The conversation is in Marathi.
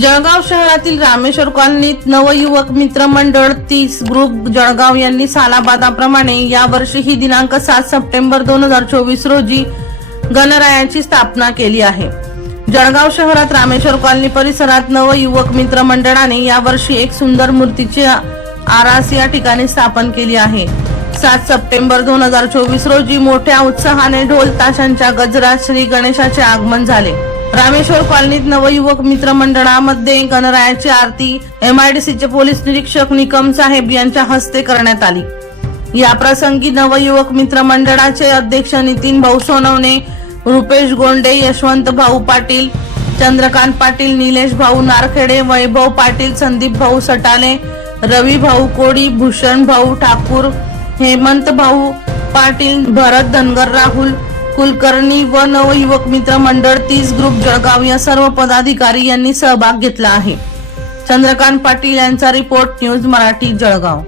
जळगाव शहरातील रामेश्वर कॉलनीत नवयुवक मित्र मंडळ तीस ग्रुप जळगाव यांनी सालाबादाप्रमाणे यावर्षीही दिनांक सात सप्टेंबर दोन हजार चोवीस रोजी गणरायाची स्थापना केली आहे. जळगाव शहरात रामेश्वर कॉलनी परिसरात नवयुवक मित्र मंडळाने यावर्षी एक सुंदर मूर्तीची आरास या ठिकाणी स्थापन केली आहे. सात सप्टेंबर दोन हजार चोवीस रोजी मोठ्या उत्साहाने ढोल ताशांच्या गजरात श्री गणेशाचे आगमन झाले. रामेश्वर कॉलनीत नवयुवक मित्र मंडळामध्ये गणरायाची आरती एमआयडीसीचे पोलीस निरीक्षक निकम साहेब यांच्या हस्ते करण्यात आली. या प्रसंगी नवयुवक मित्र मंडळाचे अध्यक्ष नितीन भाऊ सोनवणे रुपेश गोंडे यशवंत भाऊ पाटील चंद्रकांत पाटील निलेश भाऊ नारखेडे वैभव पाटील संदीप भाऊ सटाले रवी भाऊ कोडी भूषण भाऊ ठाकूर हेमंत भाऊ पाटील भरत धनगर राहुल कुलकर्णी व नवयुवक मित्र मंडळ तीस ग्रुप जळगाव या सर्व पदाधिकारी यांनी सहभाग घेतला आहे. चंद्रकांत पाटील यांचा रिपोर्ट न्यूज मराठी जळगाव.